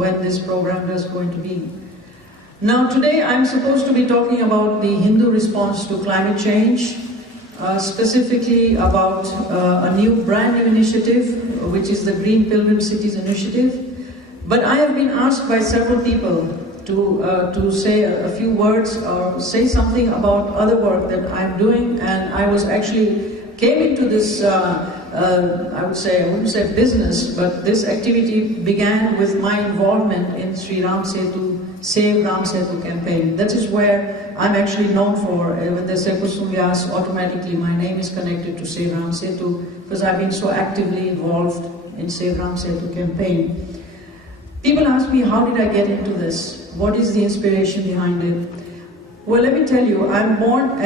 when this program is going to be. Now today I'm supposed to be talking about the Hindu response to climate change, specifically about a brand new initiative, which is the Green Pilgrim Cities initiative. But I have been asked by several people to say a few words or say something about other work that I'm doing, and I was actually came into this, I wouldn't say business, but this activity began with my involvement in Sri Ram Setu, Save Ram Setu campaign. That is where I'm actually known for. When they say Kusum Vyas, automatically my name is connected to Save Ram Setu, because I've been so actively involved in Save Ram Setu campaign. People ask me, how did I get into this? What is the inspiration behind it? Well, let me tell you, I'm born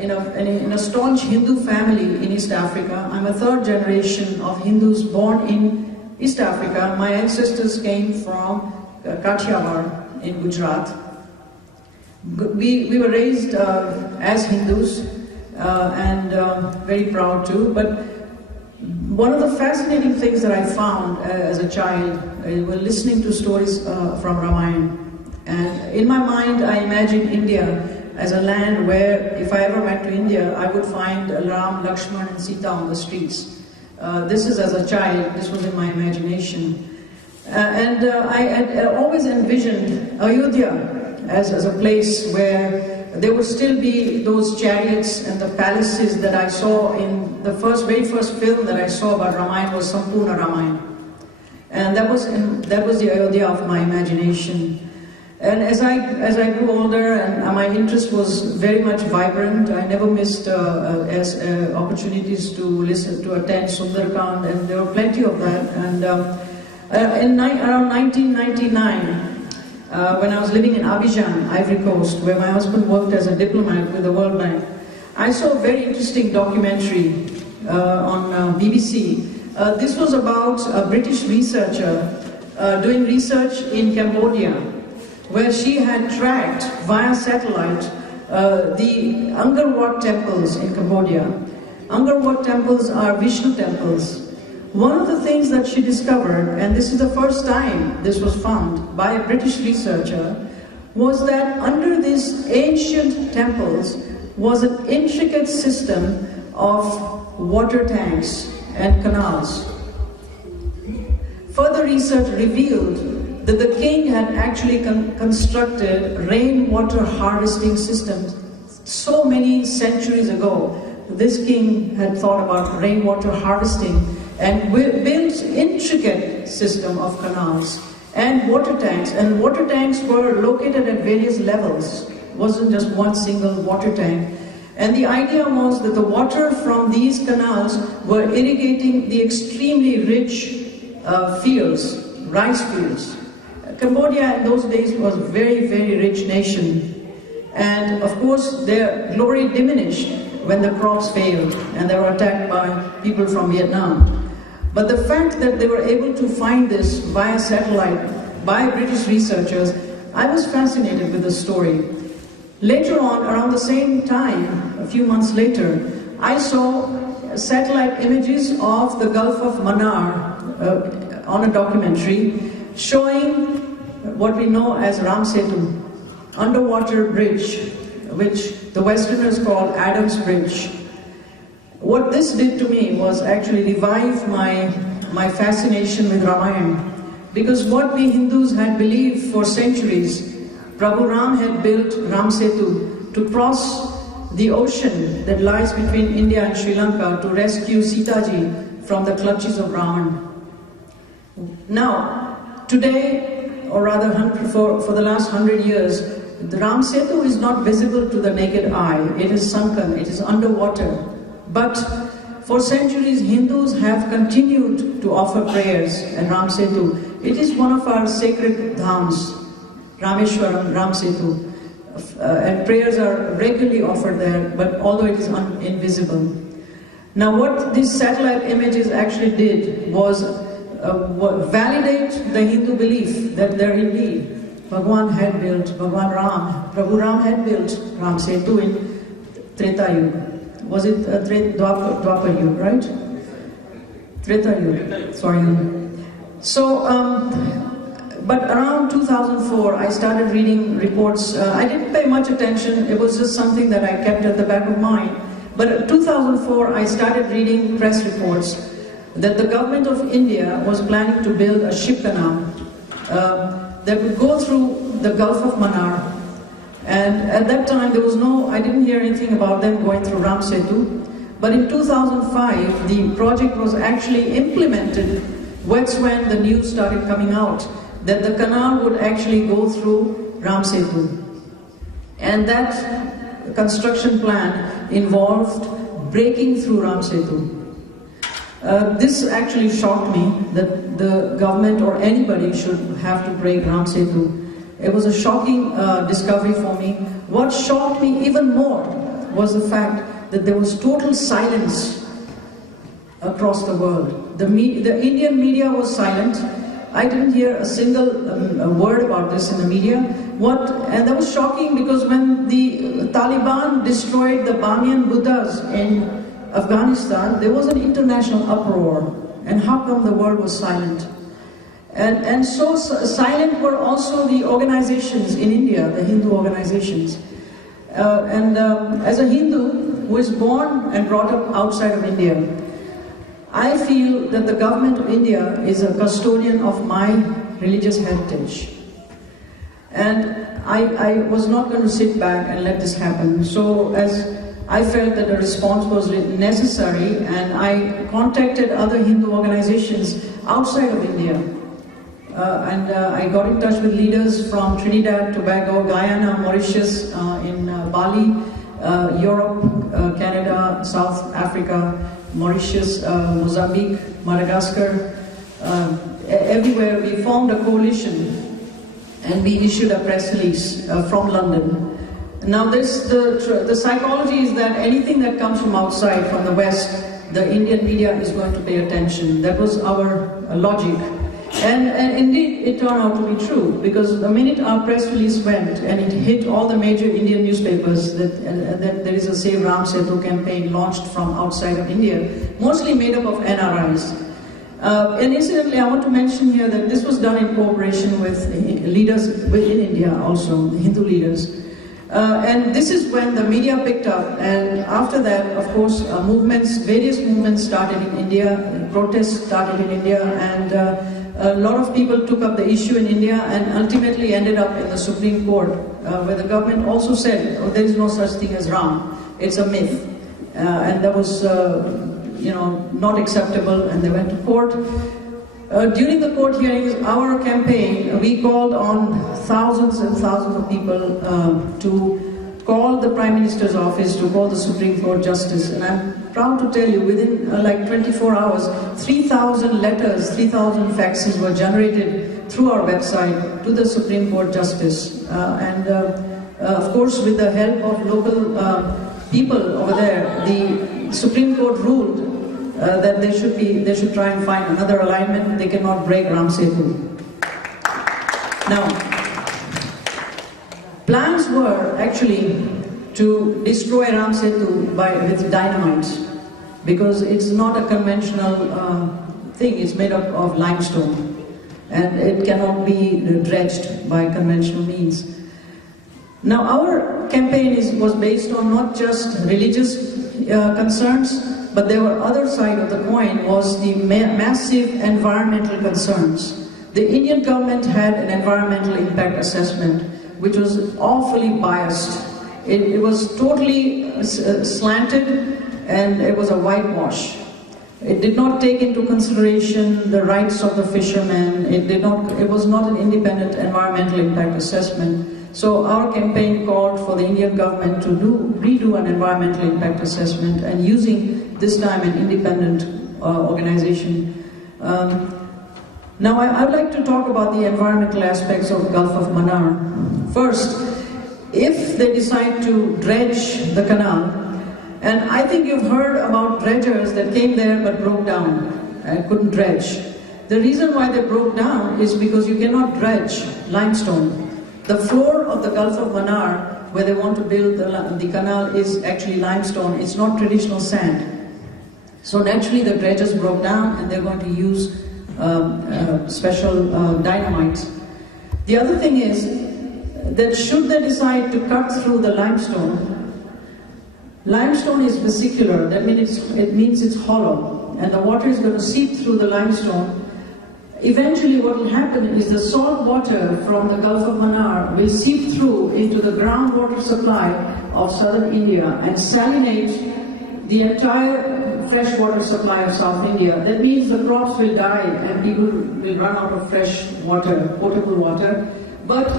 in a staunch Hindu family in East Africa. I'm a third generation of Hindus born in East Africa. My ancestors came from Kathiawar in Gujarat. We were raised as Hindus and very proud too. But one of the fascinating things that I found as a child were listening to stories from Ramayana. And in my mind, I imagined India as a land where, if I ever went to India, I would find Ram, Lakshman and Sita on the streets. This is as a child, this was in my imagination. I had always envisioned Ayodhya as a place where there would still be those chariots and the palaces that I saw in the very first film that I saw about Ramayana was Sampurna Ramayana. And that was the Ayodhya of my imagination. And as I grew older, and my interest was very much vibrant, I never missed opportunities to attend Sundarkand, and there were plenty of that. And around 1999, when I was living in Abidjan, Ivory Coast, where my husband worked as a diplomat with the World Bank, I saw a very interesting documentary on BBC. This was about a British researcher doing research in Cambodia, where she had tracked via satellite the Angkor Wat temples in Cambodia. Angkor Wat temples are Vishnu temples. One of the things that she discovered, and this is the first time this was found by a British researcher, was that under these ancient temples was an intricate system of water tanks and canals. Further research revealed that the king had actually constructed rainwater harvesting systems so many centuries ago. This king had thought about rainwater harvesting and built intricate system of canals and water tanks. And water tanks were located at various levels. It wasn't just one single water tank. And the idea was that the water from these canals were irrigating the extremely rich fields, rice fields. Cambodia in those days was a very, very rich nation. And of course their glory diminished when the crops failed and they were attacked by people from Vietnam. But the fact that they were able to find this via satellite by British researchers, I was fascinated with the story. Later on, around the same time, a few months later, I saw satellite images of the Gulf of Mannar on a documentary showing what we know as Ram Setu, underwater bridge, which the Westerners call Adam's Bridge. What this did to me was actually revive my fascination with Ramayana, because what we Hindus had believed for centuries, Prabhu Ram had built Ram Setu to cross the ocean that lies between India and Sri Lanka to rescue Sita ji from the clutches of Ravan. Now, today, or rather for the last 100 years, the Ram Setu is not visible to the naked eye. It is sunken, it is underwater. But for centuries, Hindus have continued to offer prayers at Ram Setu. It is one of our sacred dhams, Rameshwaram, Ram Setu. And prayers are regularly offered there, but although it is invisible. Now what these satellite images actually did was validate the Hindu belief that there indeed Bhagwan had built, Bhagwan Ram, Prabhu Ram had built Ram Setu in Treta Yuga. Was it Dwapar Yuga, right? Treta Yuga, sorry. So But around 2004, I started reading reports. I didn't pay much attention. It was just something that I kept at the back of mind. But in 2004, I started reading press reports that the government of India was planning to build a ship canal that would go through the Gulf of Mannar. And at that time, there was I didn't hear anything about them going through Ram Setu. But in 2005, the project was actually implemented. That's when the news started coming out that the canal would actually go through Ram Setu. And that construction plan involved breaking through Ram Setu. This actually shocked me, that the government or anybody should have to break Ram Setu. It was a shocking discovery for me. What shocked me even more was the fact that there was total silence across the world. The Indian media was silent. I didn't hear a single word about this in the media. And that was shocking, because when the Taliban destroyed the Bamiyan Buddhas in Afghanistan, there was an international uproar. And how come the world was silent? And so silent were also the organizations in India, the Hindu organizations. As a Hindu who is born and brought up outside of India, I feel that the government of India is a custodian of my religious heritage. And I was not going to sit back and let this happen. So as I felt that a response was necessary, and I contacted other Hindu organizations outside of India. I got in touch with leaders from Trinidad, Tobago, Guyana, Mauritius, in Bali, Europe, Canada, South Africa, Mauritius, Mozambique, Madagascar. Everywhere we formed a coalition, and we issued a press release from London. Now the psychology is that anything that comes from outside, from the West, the Indian media is going to pay attention. That was our logic. And indeed, it turned out to be true, because the minute our press release went and it hit all the major Indian newspapers that there is a Save Ram Setu campaign launched from outside of India, mostly made up of NRIs. And incidentally, I want to mention here that this was done in cooperation with leaders within India also, Hindu leaders. And this is when the media picked up, and after that, of course, various movements started in India, protests started in India, and a lot of people took up the issue in India and ultimately ended up in the Supreme Court, where the government also said, there is no such thing as Ram, it's a myth. And that was, not acceptable, and they went to court. During the court hearings, our campaign, we called on thousands and thousands of people to call the Prime Minister's office, to call the Supreme Court Justice. And I'm proud to tell you, within 24 hours, 3,000 letters, 3,000 faxes were generated through our website to the Supreme Court Justice. Of course, with the help of local people over there, the Supreme Court ruled that they should try and find another alignment. They cannot break Ram Setu. Now, plans were actually to destroy Ram Setu with dynamite, because it's not a conventional thing. It's made up of limestone, and it cannot be dredged by conventional means. Now, our campaign was based on not just religious concerns, but there were other side of the coin was the massive environmental concerns. The Indian government had an environmental impact assessment which was awfully biased. It was totally slanted, and it was a whitewash. It did not take into consideration the rights of the fishermen. It was not an independent environmental impact assessment. So our campaign called for the Indian government to redo an environmental impact assessment, and using this time an independent organization. Now I would like to talk about the environmental aspects of the Gulf of Mannar. First, if they decide to dredge the canal, and I think you've heard about dredgers that came there but broke down and couldn't dredge. The reason why they broke down is because you cannot dredge limestone. The floor of the Gulf of Mannar, where they want to build the canal, is actually limestone. It's not traditional sand. So naturally the dredgers broke down, and they're going to use special dynamites. The other thing is that should they decide to cut through the limestone, limestone is vesicular, that means it means it's hollow, and the water is going to seep through the limestone. Eventually what will happen is the salt water from the Gulf of Mannar will seep through into the groundwater supply of southern India and salinate the entire freshwater supply of South India. That means the crops will die and people will run out of fresh water, potable water. But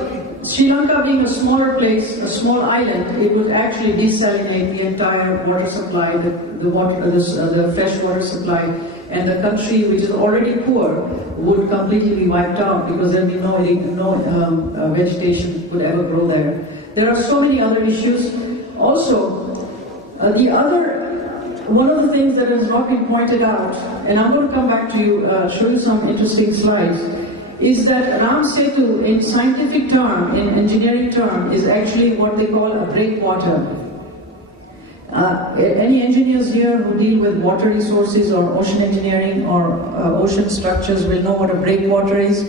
Sri Lanka being a smaller place, a small island, it would actually desalinate the entire water supply, the fresh water supply, and the country, which is already poor, would completely be wiped out because there will be no vegetation would ever grow there. There are so many other issues. Also, one of the things that has not been pointed out, and I'm going to come back to you, show you some interesting slides, is that Ram Setu, in scientific term, in engineering term, is actually what they call a breakwater. Any engineers here who deal with water resources or ocean engineering or ocean structures will know what a breakwater is.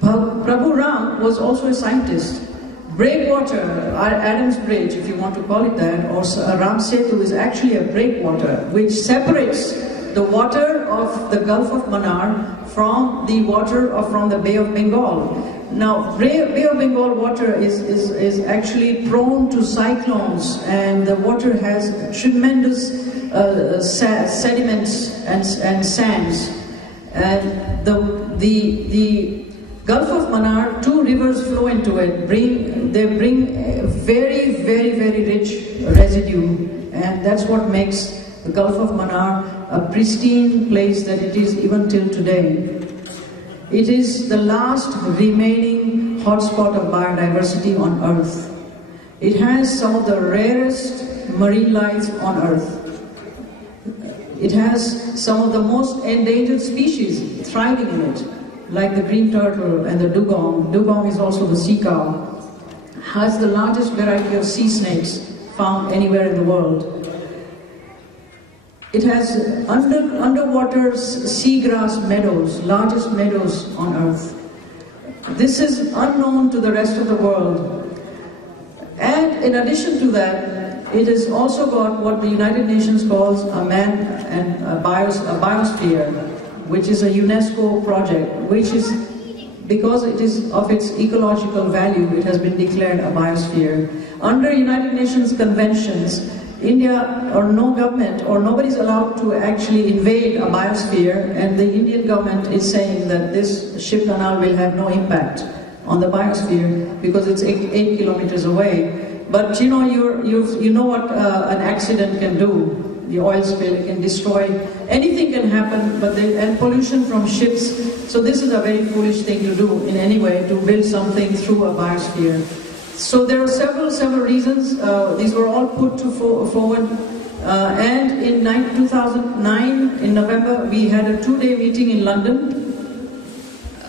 Prabhu Ram was also a scientist. Breakwater, Adam's Bridge, if you want to call it that, or Ram Setu is actually a breakwater which separates the water of the Gulf of Mannar from the water from the Bay of Bengal. Now, Bay of Bengal water is actually prone to cyclones, and the water has tremendous sediments and sands. And the Gulf of Mannar, two rivers flow into it. They bring very, very, very rich residue, and that's what makes the Gulf of Mannar a pristine place that it is even till today. It is the last remaining hotspot of biodiversity on Earth. It has some of the rarest marine life on Earth. It has some of the most endangered species thriving in it, like the green turtle and the dugong. Dugong is also the sea cow. Has the largest variety of sea snakes found anywhere in the world. It has underwater seagrass meadows, largest meadows on Earth. This is unknown to the rest of the world. And in addition to that, it has also got what the United Nations calls a biosphere, which is a UNESCO project, which is, because it is of its ecological value, it has been declared a biosphere. Under United Nations conventions, India or no government or nobody is allowed to actually invade a biosphere, and the Indian government is saying that this ship canal will have no impact on the biosphere because it's 8 kilometers away. But you know what an accident can do. The oil spill, it can destroy, anything can happen, and pollution from ships. So this is a very foolish thing to do in any way, to build something through a biosphere. So there are several reasons. These were all put forward. And in 2009, in November, we had a 2-day meeting in London.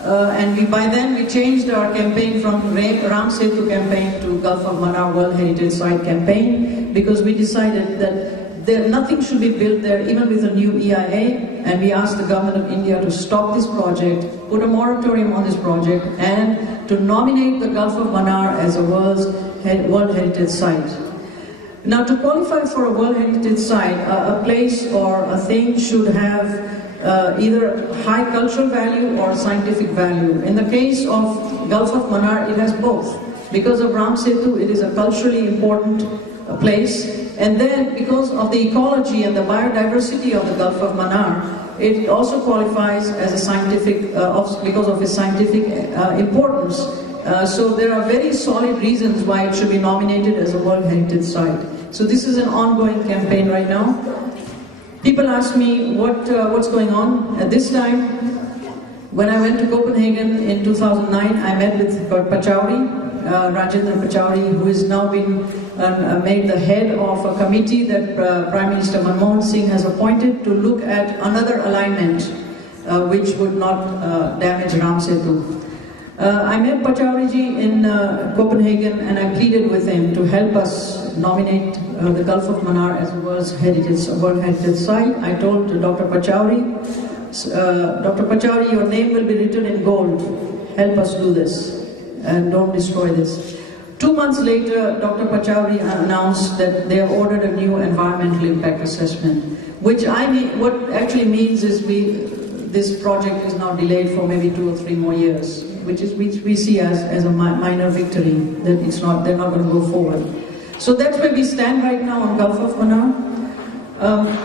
And by then we changed our campaign from Ram Setu campaign to Gulf of Mannar World Heritage Site campaign, because we decided that nothing should be built there, even with a new EIA, and we asked the government of India to stop this project, put a moratorium on this project, and to nominate the Gulf of Mannar as a World Heritage Site. Now, to qualify for a World Heritage Site, a place or a thing should have either high cultural value or scientific value. In the case of Gulf of Mannar, it has both. Because of Ram Setu, it is a culturally important place. And then, because of the ecology and the biodiversity of the Gulf of Mannar, it also qualifies as a scientific, because of its scientific importance. So there are very solid reasons why it should be nominated as a World Heritage Site. So this is an ongoing campaign right now. People ask me what's going on. At this time, when I went to Copenhagen in 2009, I met with Pachauri, Rajendra Pachauri, who has now been made the head of a committee that Prime Minister Manmohan Singh has appointed to look at another alignment which would not damage Ram Setu. I met Pachauri in Copenhagen, and I pleaded with him to help us nominate the Gulf of Mannar as a World Heritage Site. I told Dr. Pachauri, Dr. Pachauri, your name will be written in gold. Help us do this. and don't destroy this. 2 months later, Dr. Pachauri announced that they have ordered a new environmental impact assessment, which what actually means is this project is now delayed for maybe 2 or 3 more years, which we see as a minor victory, that they're not going to go forward. So that's where we stand right now on Gulf of Mannar.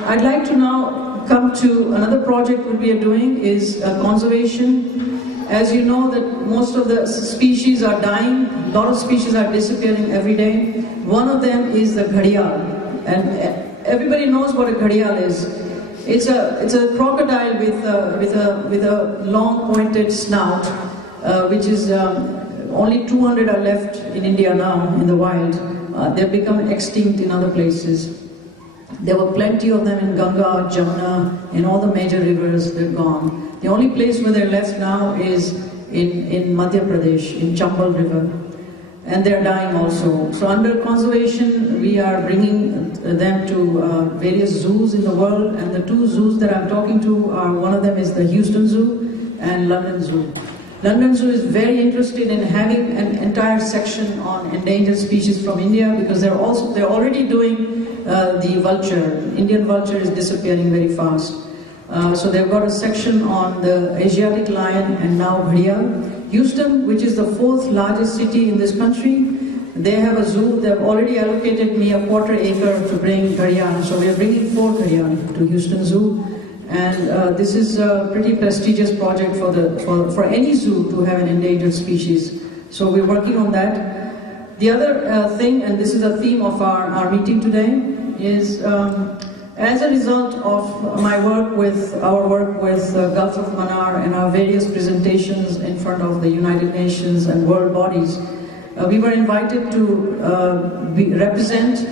I'd like to now come to another project that we are doing is conservation. As you know, that most of the species are dying, a lot of species are disappearing every day. One of them is the gharial, and everybody knows what a gharial is. It's a crocodile with a long pointed snout, which is only 200 are left in India now in the wild. They've become extinct in other places. There were plenty of them in Ganga, Jamuna, in all the major rivers. They're gone. The only place where they're left now is in Madhya Pradesh, in Chambal River, and they're dying also. So under conservation, we are bringing them to various zoos in the world, and the 2 zoos that I'm talking to are, one of them is the Houston Zoo and London Zoo. London Zoo is very interested in having an entire section on endangered species from India, because they're already doing the vulture. Indian vulture is disappearing very fast. So they've got a section on the Asiatic lion and now gharial. Houston, which is the 4th largest city in this country, they have a zoo. They've already allocated me a 1/4 acre to bring gharial. So we're bringing 4 gharial to Houston Zoo. And this is a pretty prestigious project for any zoo to have an endangered species. So we're working on that. The other thing, and this is a theme of our meeting today, is as a result of my work with Gulf of Mannar and our various presentations in front of the United Nations and world bodies, we were invited to represent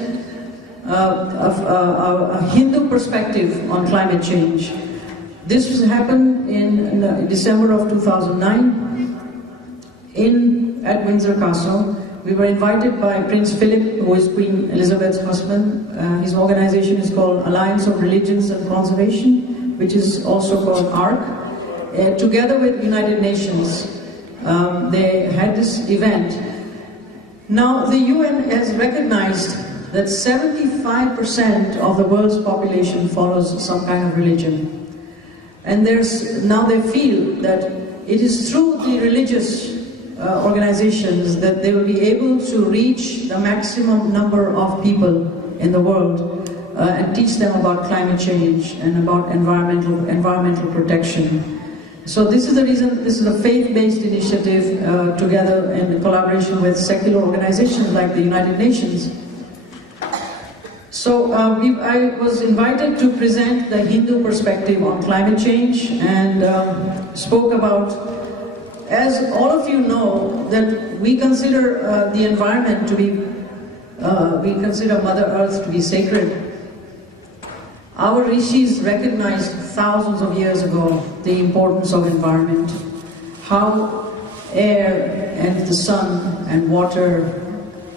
a Hindu perspective on climate change. This happened in December of 2009 at Windsor Castle. We were invited by Prince Philip, who is Queen Elizabeth's husband. His organization is called Alliance of Religions and Conservation, which is also called ARC. Together with United Nations, they had this event. Now the UN has recognized that 75% of the world's population follows some kind of religion. And now they feel that it is through the religious organizations that they will be able to reach the maximum number of people in the world and teach them about climate change and about environmental protection. So this is the reason, this is a faith-based initiative together in collaboration with secular organizations like the United Nations. So I was invited to present the Hindu perspective on climate change and spoke about, as all of you know, that we consider the environment to be, we consider Mother Earth to be sacred. Our rishis recognized thousands of years ago the importance of environment, how air and the sun and water,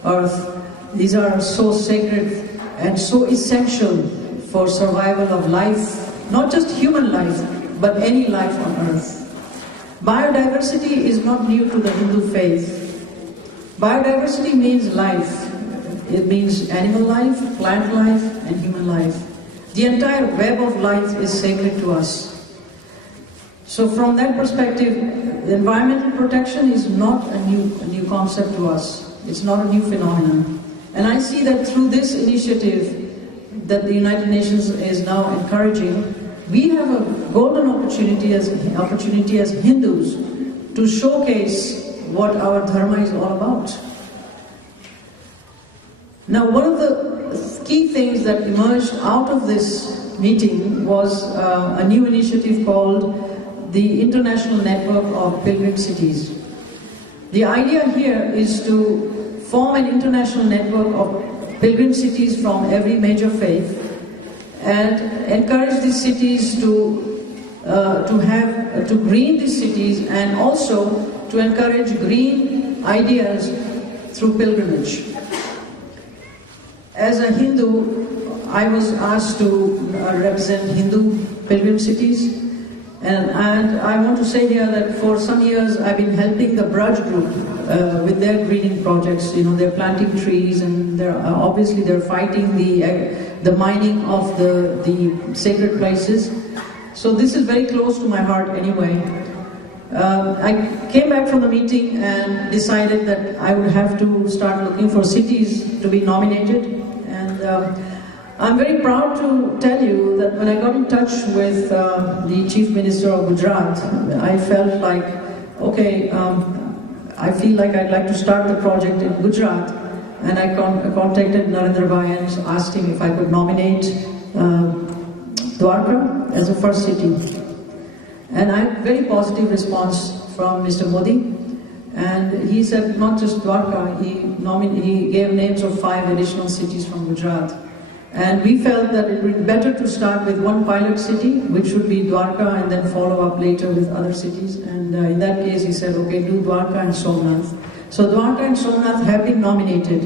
earth, these are so sacred and so essential for survival of life, not just human life, but any life on earth. Biodiversity is not new to the Hindu faith. Biodiversity means life. It means animal life, plant life, and human life. The entire web of life is sacred to us. So from that perspective, the environmental protection is not a new concept to us. It's not a new phenomenon. And I see that through this initiative that the United Nations is now encouraging, we have a golden opportunity as Hindus to showcase what our dharma is all about. Now, one of the key things that emerged out of this meeting was a new initiative called the International Network of Pilgrim Cities. The idea here is to form an international network of pilgrim cities from every major faith and encourage these cities to green these cities and also to encourage green ideas through pilgrimage. As a Hindu, I was asked to represent Hindu pilgrim cities, And I want to say here that for some years I've been helping the Braj group with their greening projects. You know, they're planting trees, and they're obviously they're fighting the mining of the sacred places. So this is very close to my heart anyway. I came back from the meeting and decided that I would have to start looking for cities to be nominated. And I'm very proud to tell you that when I got in touch with the Chief Minister of Gujarat, I felt like, okay, I feel like I'd like to start the project in Gujarat. And I contacted Narendra Bhai and asked him if I could nominate Dwarka as the first city. And I had a very positive response from Mr. Modi. And he said not just Dwarka, he gave names of 5 additional cities from Gujarat. And we felt that it would be better to start with one pilot city, which would be Dwarka, and then follow up later with other cities. And in that case, he said, okay, do Dwarka and Somnath. So Dwarka and Somnath have been nominated.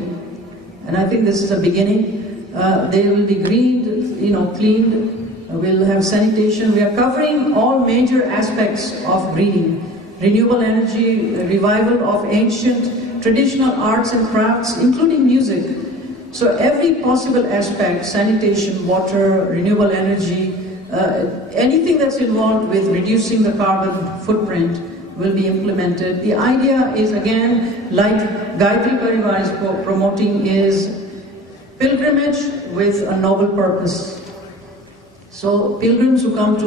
And I think this is a beginning. They will be greened, cleaned. We'll have sanitation. We are covering all major aspects of greening. Renewable energy, revival of ancient traditional arts and crafts, including music. So every possible aspect, sanitation, water, renewable energy, anything that's involved with reducing the carbon footprint will be implemented. The idea is, again, like Gayatri Parivar is promoting, is pilgrimage with a noble purpose. So pilgrims who come to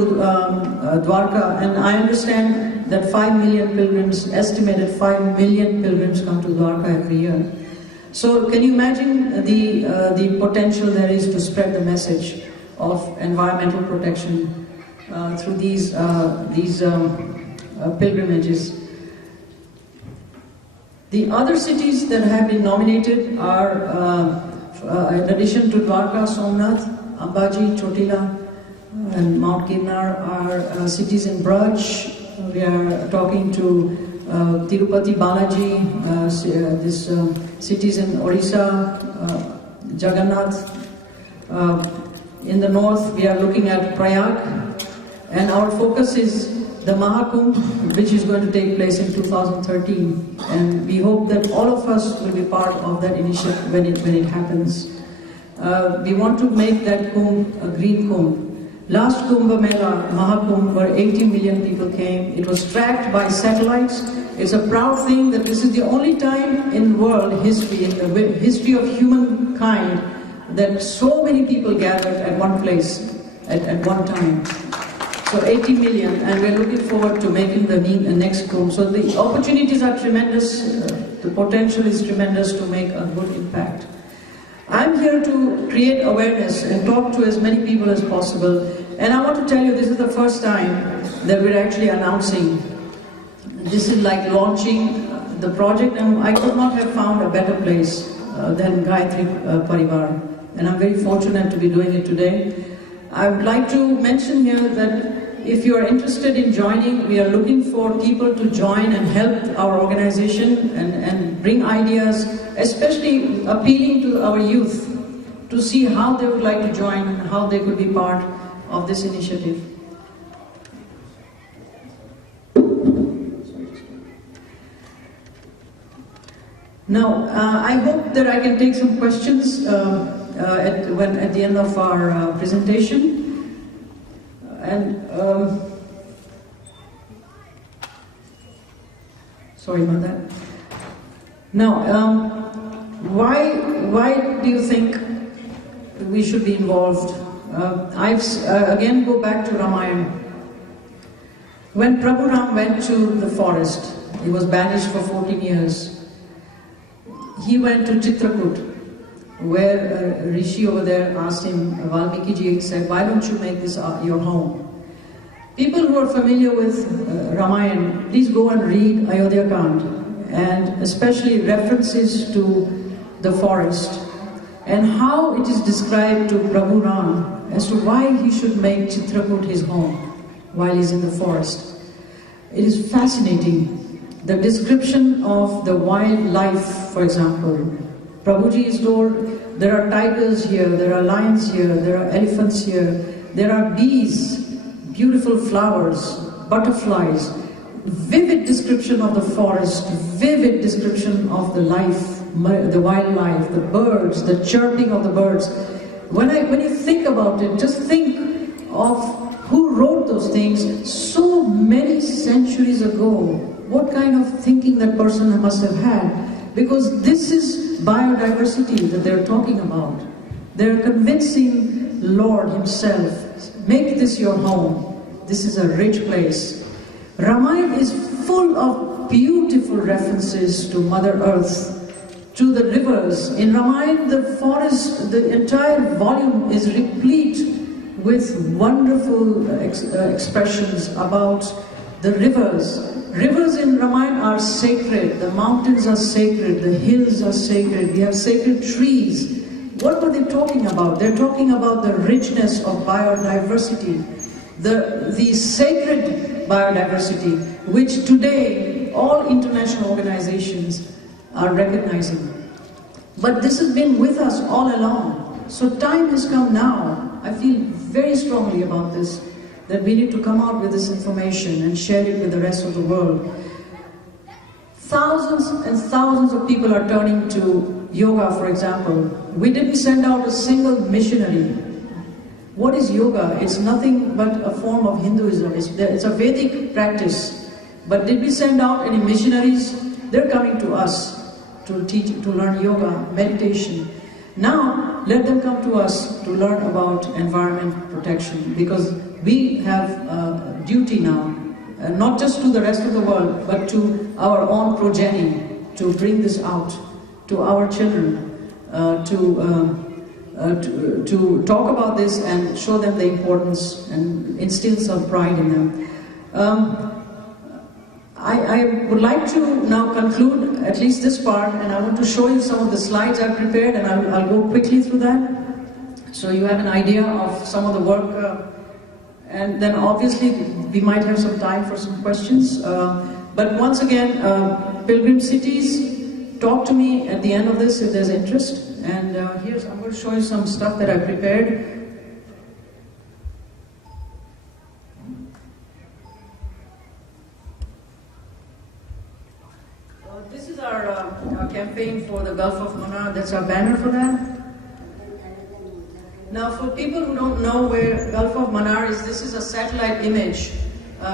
Dwarka, and I understand that 5 million pilgrims, estimated 5 million pilgrims come to Dwarka every year. So can you imagine the potential there is to spread the message of environmental protection through these pilgrimages? The other cities that have been nominated are, in addition to Dwarka, Somnath, Ambaji, Chotila, and Mount Girnar, are cities in Braj. We are talking to Tirupati, Balaji, cities in Orissa, Jagannath. In the north, we are looking at Prayag, and our focus is the Mahakumbh, which is going to take place in 2013. And we hope that all of us will be part of that initiative when it happens. We want to make that Kumbh a Green Kumbh. Last Kumbh Mela, Mahakumbh, where 80 million people came. It was tracked by satellites. It's a proud thing that this is the only time in world history, in the history of humankind, that so many people gathered at one place at one time. So 80 million, and we're looking forward to making the next Kumbh. So the opportunities are tremendous, the potential is tremendous to make a good impact. I'm here to create awareness and talk to as many people as possible. And I want to tell you, this is the first time that we're actually announcing. This is like launching the project, and I could not have found a better place than Gayatri Parivar. And I'm very fortunate to be doing it today. I would like to mention here that if you are interested in joining, we are looking for people to join and help our organization and bring ideas, especially appealing to our youth to see how they would like to join and how they could be part of this initiative. Now, I hope that I can take some questions at the end of our presentation. And sorry about that. Now, why do you think we should be involved? Again go back to Ramayana. When Prabhu Ram went to the forest, he was banished for 14 years. He went to Chitrakoot, where a rishi over there asked him, Valmiki ji said, why don't you make this your home? People who are familiar with Ramayana, please go and read Ayodhya Kand, and especially references to the forest, and how it is described to Prabhu Ram as to why he should make Chitrakoot his home while he's in the forest. It is fascinating. The description of the wildlife, for example. Prabhuji is told, there are tigers here, there are lions here, there are elephants here, there are bees, beautiful flowers, butterflies, vivid description of the forest, vivid description of the life, the wildlife, the birds, the chirping of the birds. When you think about it, just think of who wrote those things so many centuries ago. What kind of thinking that person must have had? Because this is biodiversity that they're talking about. They're convincing Lord Himself, make this your home. This is a rich place. Ramayana is full of beautiful references to Mother Earth, to the rivers. In Ramayana, the forest, the entire volume is replete with wonderful expressions about the rivers. Rivers in Ramayana are sacred, the mountains are sacred, the hills are sacred, we have sacred trees. What were they talking about? They're talking about the richness of biodiversity, the sacred biodiversity, which today all international organizations are recognizing. But this has been with us all along. So time has come now. I feel very strongly about this, that we need to come out with this information and share it with the rest of the world. Thousands and thousands of people are turning to yoga, for example. We didn't send out a single missionary. What is yoga? It's nothing but a form of Hinduism. It's a Vedic practice. But did we send out any missionaries? They're coming to us to teach, to learn yoga, meditation. Now, let them come to us to learn about environment protection, because we have a duty now, not just to the rest of the world, but to our own progeny, to bring this out to our children, to talk about this and show them the importance and instill some pride in them. I would like to now conclude at least this part, and I want to show you some of the slides I've prepared, and I'll go quickly through that, so you have an idea of some of the work, and then obviously we might have some time for some questions. But once again, pilgrim cities, talk to me at the end of this if there's interest, and I'm going to show you some stuff that I prepared. This is our campaign for the Gulf of Mannar. That's our banner for that. Now, for people who don't know where Gulf of Mannar is, this is a satellite image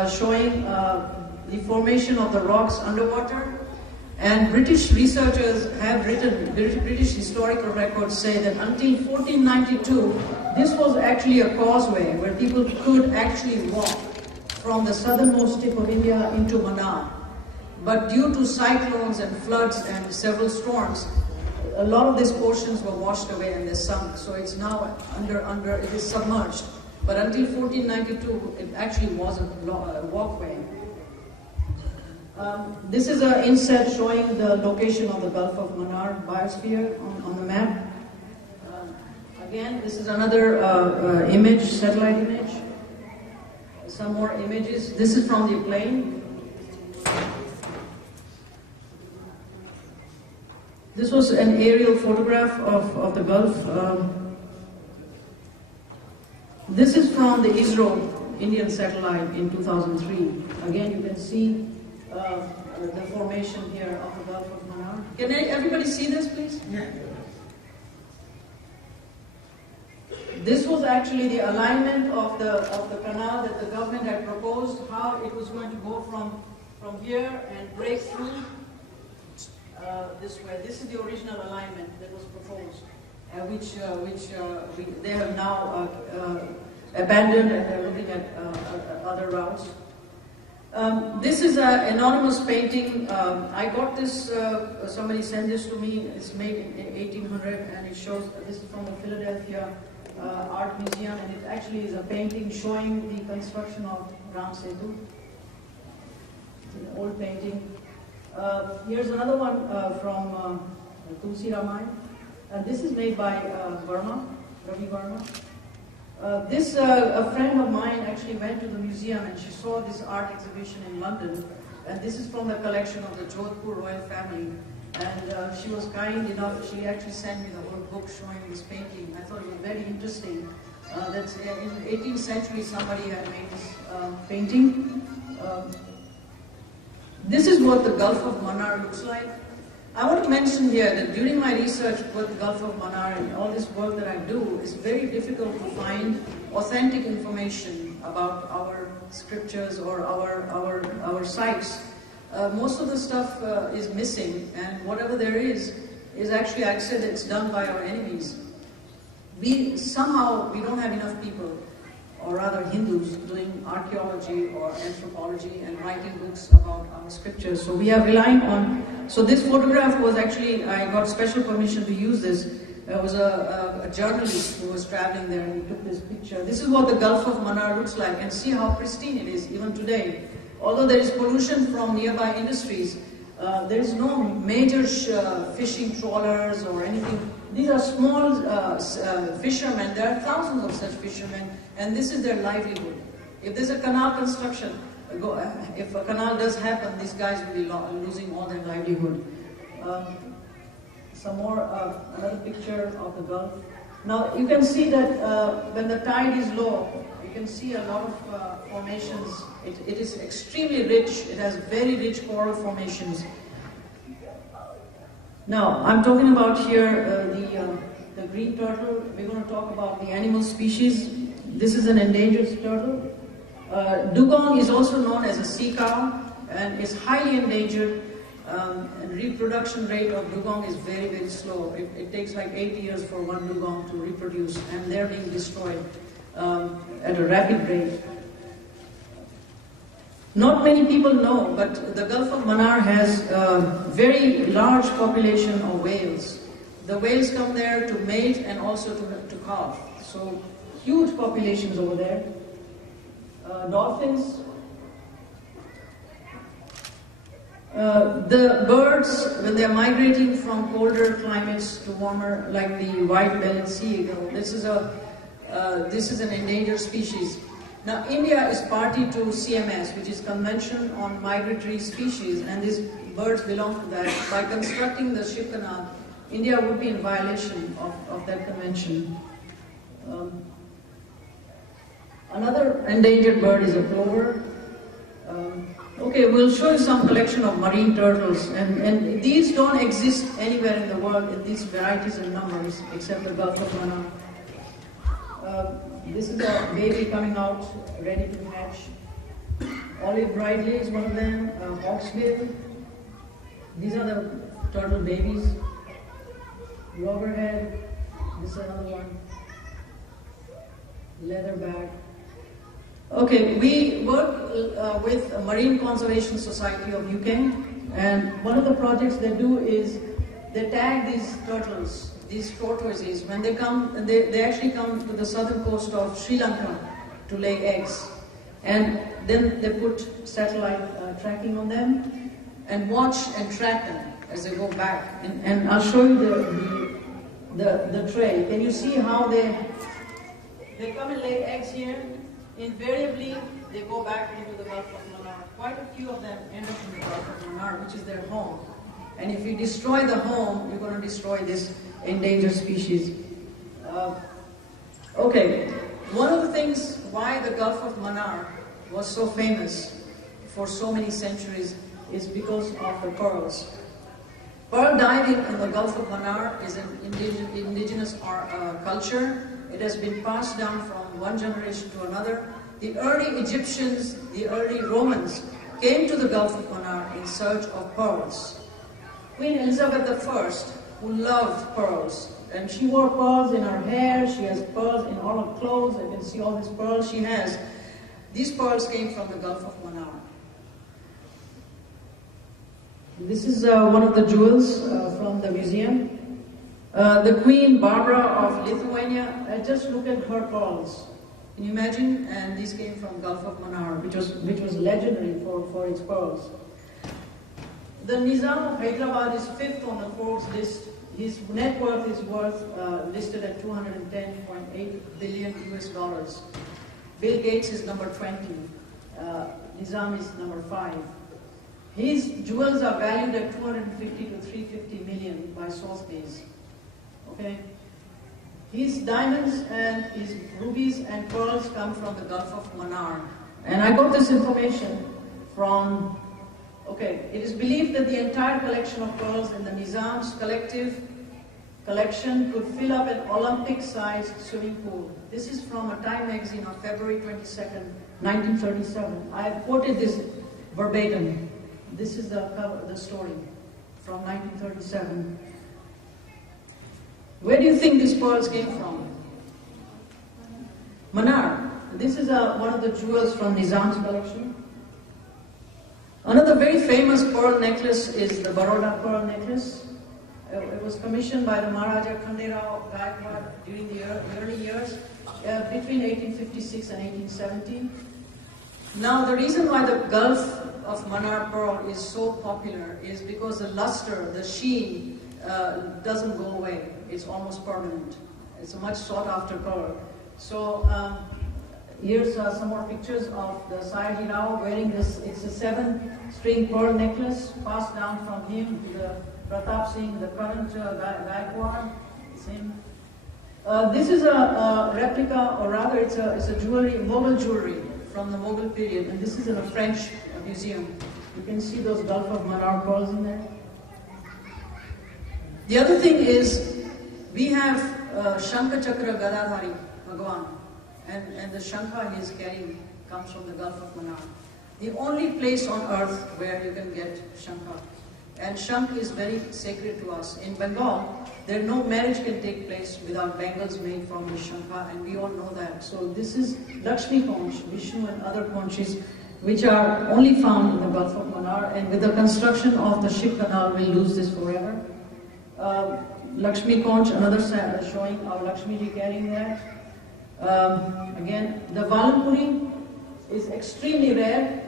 showing the formation of the rocks underwater. And British researchers have written, British historical records say that until 1492, this was actually a causeway where people could actually walk from the southernmost tip of India into Mannar. But due to cyclones and floods and several storms, a lot of these portions were washed away and they sunk. So it's now it is submerged. But until 1492, it actually was a walkway. This is an inset showing the location of the Gulf of Mannar biosphere on the map. Again, this is another image, satellite image. Some more images. This is from the plane. This was an aerial photograph of the Gulf. This is from the ISRO Indian satellite in 2003. Again, you can see the formation here of the Gulf of Mannar. Can everybody see this, please? Yeah. This was actually the alignment of the canal that the government had proposed, how it was going to go from here and break through this way. This is the original alignment that was proposed, which they have now abandoned, and they're looking at other routes. This is an anonymous painting. I got this, somebody sent this to me. It's made in 1800, and it shows, this is from the Philadelphia Art Museum, and it actually is a painting showing the construction of Ram Setu. It's an old painting. Here's another one from Tulsi Ramayana. This is made by Ravi Verma. A friend of mine actually went to the museum and she saw this art exhibition in London. And this is from the collection of the Jodhpur royal family. And she was kind enough, she actually sent me the whole book showing this painting. I thought it was very interesting. That's in the 18th century somebody had made this painting. This is what the Gulf of Mannar looks like. I want to mention here that during my research with the Gulf of Mannar and all this work that I do, it's very difficult to find authentic information about our scriptures or our sites. Most of the stuff is missing, and whatever there is actually, I said, it's done by our enemies. We don't have enough people, or rather Hindus, doing archaeology or anthropology and writing books about our scriptures. So we are relying on. So this photograph was actually, I got special permission to use this. There was a journalist who was traveling there and he took this picture. This is what the Gulf of Mannar looks like, and see how pristine it is even today. Although there is pollution from nearby industries, there is no major fishing trawlers or anything. These are small fishermen. There are thousands of such fishermen, and this is their livelihood. If there's a canal construction, if a canal does happen, these guys will be losing all their livelihood. Some more, another picture of the Gulf. Now you can see that when the tide is low, you can see a lot of formations. It is extremely rich. It has very rich coral formations. Now, I'm talking about here the green turtle. We're going to talk about the animal species. This is an endangered turtle. Dugong is also known as a sea cow and is highly endangered. And reproduction rate of dugong is very, very slow. It takes like 8 years for one dugong to reproduce, and they're being destroyed at a rapid rate. Not many people know, but the Gulf of Mannar has a very large population of whales. The whales come there to mate and also to calve. So huge populations over there. Dolphins. The birds, when they're migrating from colder climates to warmer, like the white-bellied sea eagle, this is an endangered species. Now, India is party to CMS, which is Convention on Migratory Species, and these birds belong to that. By constructing the ship canal, India would be in violation of that convention. Another endangered bird is a plover. Okay, we'll show you some collection of marine turtles, and these don't exist anywhere in the world in these varieties and numbers, except the Gulf of Mannar. This is a baby coming out, ready to hatch. Olive bridley is one of them, hawksbill. These are the turtle babies. Loggerhead, this is another one. Leatherback. Okay, we work with a Marine Conservation Society of UK, and one of the projects they do is they tag these turtles, these tortoises. When they come, they actually come to the southern coast of Sri Lanka to lay eggs, and then they put satellite tracking on them and watch and track them as they go back. And I'll show you the tray. Can you see how they come and lay eggs here? Invariably, they go back into the Gulf of Mannar. Quite a few of them end up in the Gulf of Mannar, which is their home. And if you destroy the home, you're going to destroy this endangered species. Okay, one of the things why the Gulf of Mannar was so famous for so many centuries is because of the pearls. Pearl diving in the Gulf of Mannar is an indigenous culture. It has been passed down from one generation to another. The early Egyptians, the early Romans came to the Gulf of Mannar in search of pearls. Queen Elizabeth I, who loved pearls, and she wore pearls in her hair, she has pearls in all her clothes, you can see all these pearls she has. These pearls came from the Gulf of Mannar. This is one of the jewels from the museum. The Queen Barbara of Lithuania, just look at her pearls. Can you imagine? And these came from Gulf of Mannar, which was legendary for its pearls. The Nizam of Hyderabad is 5th on the Forbes list. His net worth is listed at $210.8 billion US dollars. Bill Gates is number 20. Nizam is number 5. His jewels are valued at 250 to 350 million by Sotheby's. Okay. His diamonds and his rubies and pearls come from the Gulf of Mannar. And I got this information from, it is believed that the entire collection of pearls in the Nizam's collective collection could fill up an Olympic-sized swimming pool. This is from a Time magazine on February 22nd, 1937. I have quoted this verbatim. This is the story from 1937. Where do you think these pearls came from? Mannar. This is one of the jewels from Nizam's collection. Another very famous pearl necklace is the Baroda pearl necklace. It was commissioned by the Maharaja Khanderao Gaikwad during the early years, between 1856 and 1870. Now, the reason why the Gulf of Mannar pearl is so popular is because the luster, the sheen, doesn't go away. It's almost permanent. It's a much sought after pearl. So here's some more pictures of the Sayaji Rao wearing this. It's a 7-string pearl necklace passed down from him to the Pratap Singh, the current Gaikwad. This is a replica, or rather it's a jewelry, Mughal jewelry from the Mughal period, and this is in a French museum. You can see those Gulf of Mannar pearls in there. The other thing is, we have Shankha Chakra Gadadhari Bhagwan, and the Shankha he is carrying comes from the Gulf of Mannar. The only place on earth where you can get Shankha. And Shankh is very sacred to us. In Bengal, no marriage can take place without bangles made from the Shankha, and we all know that. So this is Lakshmi conch, Vishnu and other conches, which are only found in the Gulf of Mannar, and with the construction of the ship canal, we'll lose this forever. Lakshmi conch, another showing our Lakshmi ji carrying that. Again, the Valampuri is extremely rare.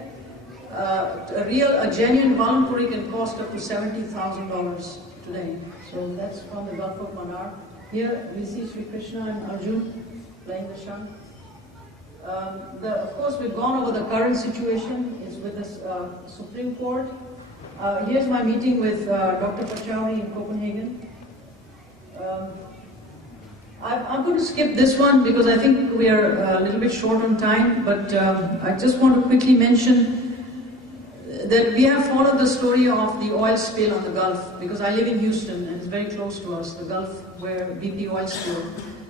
A genuine Valampuri can cost up to $70,000 today. So that's from the Gulf of Mannar. Here we see Sri Krishna and Arjun playing the Shankh. Of course, we've gone over the current situation. It's with the Supreme Court. Here's my meeting with Dr. Pachauri in Copenhagen. I'm going to skip this one because I think we are a little bit short on time, but I just want to quickly mention that we have followed the story of the oil spill on the Gulf, because I live in Houston and it's very close to us, the Gulf where BP oil spill.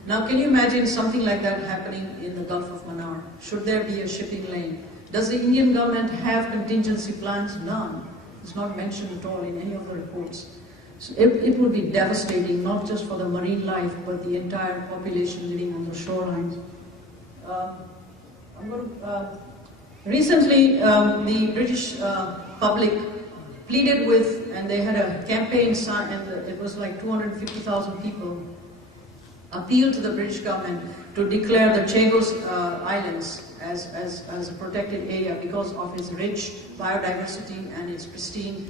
Now, can you imagine something like that happening in the Gulf of Mannar? Should there be a shipping lane? Does the Indian government have contingency plans? None. It's not mentioned at all in any of the reports. So it would be devastating, not just for the marine life, but the entire population living on the shorelines. Recently, the British public pleaded with, and they had a campaign, and it was like 250,000 people, appealed to the British government to declare the Chagos Islands as a protected area because of its rich biodiversity and its pristine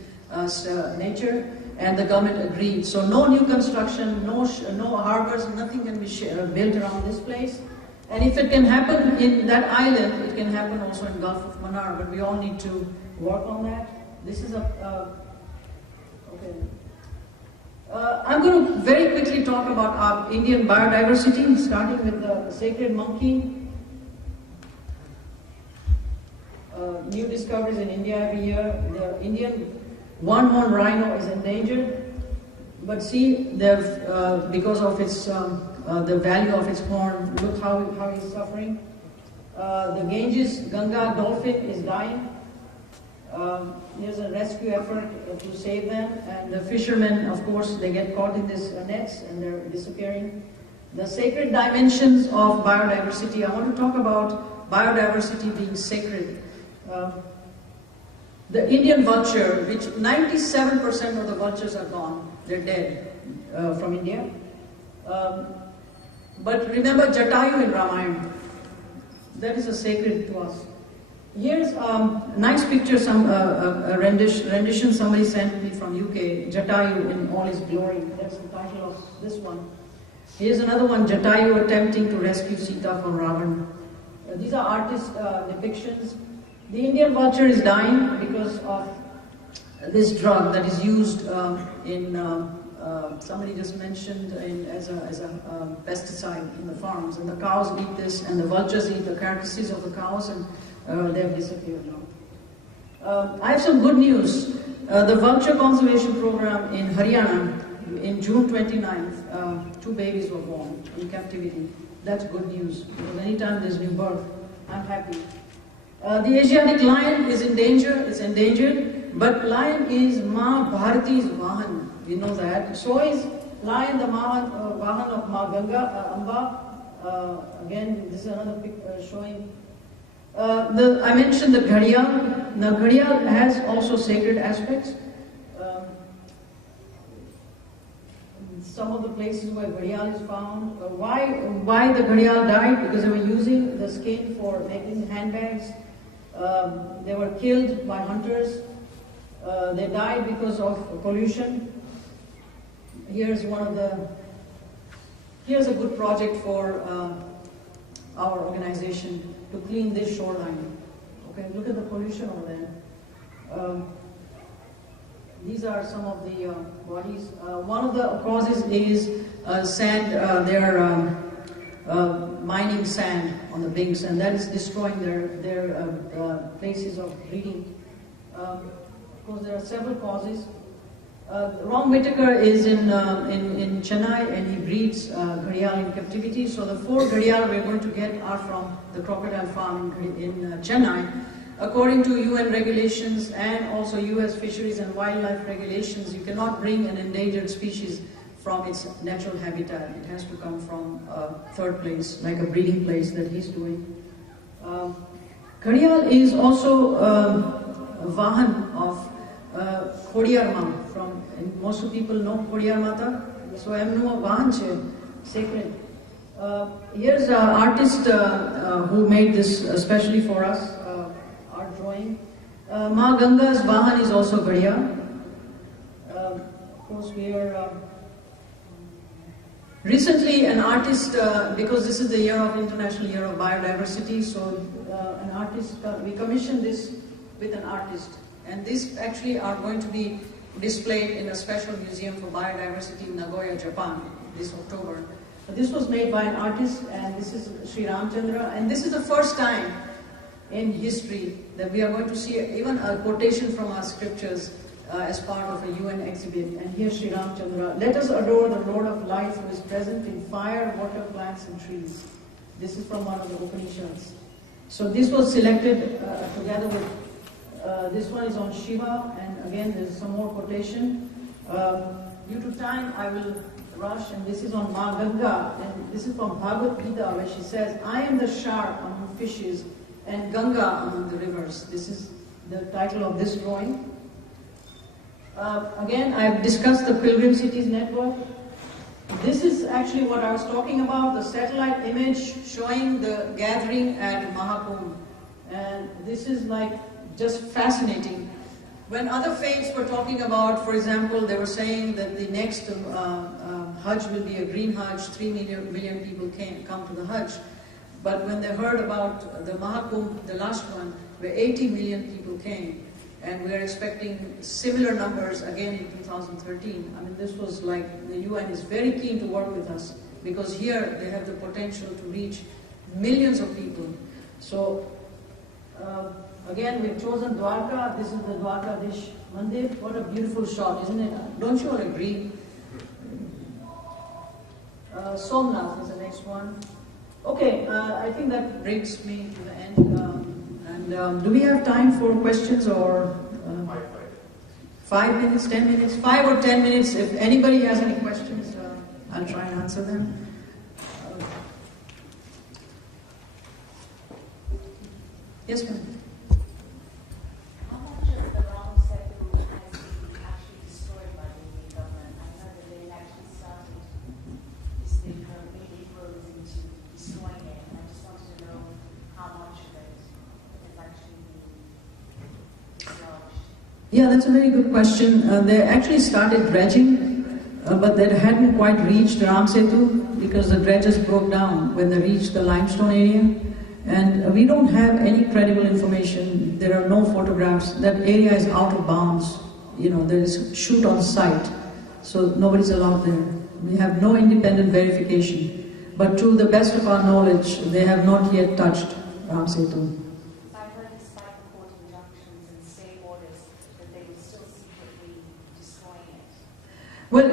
nature, and the government agreed. So no new construction, no harbors, nothing can be built around this place. And if it can happen in that island, it can happen also in Gulf of Mannar, but we all need to work on that. This is I'm going to very quickly talk about our Indian biodiversity, starting with the sacred monkey. New discoveries in India every year. The Indian one-horned rhino is endangered, but see, because of its the value of its horn, look how he's suffering. The Ganges Ganga dolphin is dying. There's a rescue effort to save them, and the fishermen, of course, they get caught in these nets and they're disappearing. The sacred dimensions of biodiversity. I want to talk about biodiversity being sacred. The Indian vulture, which 97% of the vultures are gone, they're dead from India. But remember Jatayu in Ramayana, that is a sacred to us. Here's a nice picture, a rendition somebody sent me from UK, Jatayu in all his glory. That's the title of this one. Here's another one, Jatayu attempting to rescue Sita from Ravan. These are artist depictions. The Indian vulture is dying because of this drug that is used in, somebody just mentioned, as a pesticide in the farms. And the cows eat this, and the vultures eat the carcasses of the cows, and they have disappeared now. I have some good news. The vulture conservation program in Haryana, in June 29th, 2 babies were born in captivity. That's good news, because anytime there's new birth, I'm happy. The Asiatic lion is in danger, it's endangered, but lion is Ma Bharati's Vahan, we know that. So is lion the Vahan of Ma Ganga, Amba. Again, this is another picture showing. I mentioned the Ghadial. Now, Ghadial has also sacred aspects. Some of the places where Ghadial is found. Why the Ghadial died? Because they were using the skin for making handbags. They were killed by hunters. They died because of pollution. Here's a good project for our organization to clean this shoreline. Okay, look at the pollution over there. These are some of the bodies. One of the causes is sand. They are mining sand on the banks, and that is destroying their places of breeding. Of course, there are several causes. Ron Whitaker is in Chennai, and he breeds Ghadial in captivity. So the 4 Ghadial we're going to get are from the crocodile farm in Chennai. According to UN regulations and also US fisheries and wildlife regulations, you cannot bring an endangered species from its natural habitat. It has to come from a third place, like a breeding place that he's doing. Ghadial is also a Vahan of Khodiyar from, and most of people know Khodiyar Mata. So I am no Vahan sacred. Here's an artist who made this especially for us. Drawing. Ma Ganga's Vahan is also Ghadial. Of course, we are recently an artist, because this is the year of International Year of Biodiversity, so an artist, we commissioned this with an artist, and these actually are going to be displayed in a special museum for biodiversity in Nagoya, Japan, this October. This was made by an artist, and this is Sri Ramchandra, and this is the first time in history that we are going to see even a quotation from our scriptures as part of a UN exhibit. And here Sri Ramchandra, let us adore the Lord of Life who is present in fire, water, plants and trees. This is from one of the Upanishads. So this was selected together with, this one is on Shiva, and again there's some more quotation. Due to time I will rush, and this is on Ma Ganga, and this is from Bhagavad Gita, where she says, I am the shark among fishes and Ganga among the rivers. This is the title of this drawing. Again, I've discussed the Pilgrim Cities Network. This is actually what I was talking about, the satellite image showing the gathering at Mahakumbh. And this is like just fascinating. When other faiths were talking about, for example, they were saying that the next Hajj will be a green Hajj, 3 million people come to the Hajj. But when they heard about the Mahakumbh, the last one, where 80 million people came, and we are expecting similar numbers again in 2013. I mean, this was like, the UN is very keen to work with us, because here they have the potential to reach millions of people. So, again, we've chosen Dwarka. This is the Dwarkadish Mandir. What a beautiful shot, isn't it? Don't you all agree? Somnath is the next one. Okay, I think that brings me to the end. Do we have time for questions or 5 minutes, 10 minutes? 5 or 10 minutes. If anybody has any questions, I'll try and answer them. Yes, ma'am. How much of the wrong sector has been actually destroyed by the Indian government? I know that they actually started this thing called media probes into destroying it, and I just wanted to know how much of it has actually been dislodged. Yeah, that's a very good question. They actually started dredging, but they hadn't quite reached Ram Setu because the dredges broke down when they reached the limestone area. And we don't have any credible information. There are no photographs. That area is out of bounds there is shoot on site, so nobody's allowed there. We have no independent verification. But to the best of our knowledge, they have not yet touched Ram Setu. I've heard despite the court injunctions and stay orders that they were still secretly destroying it. Well,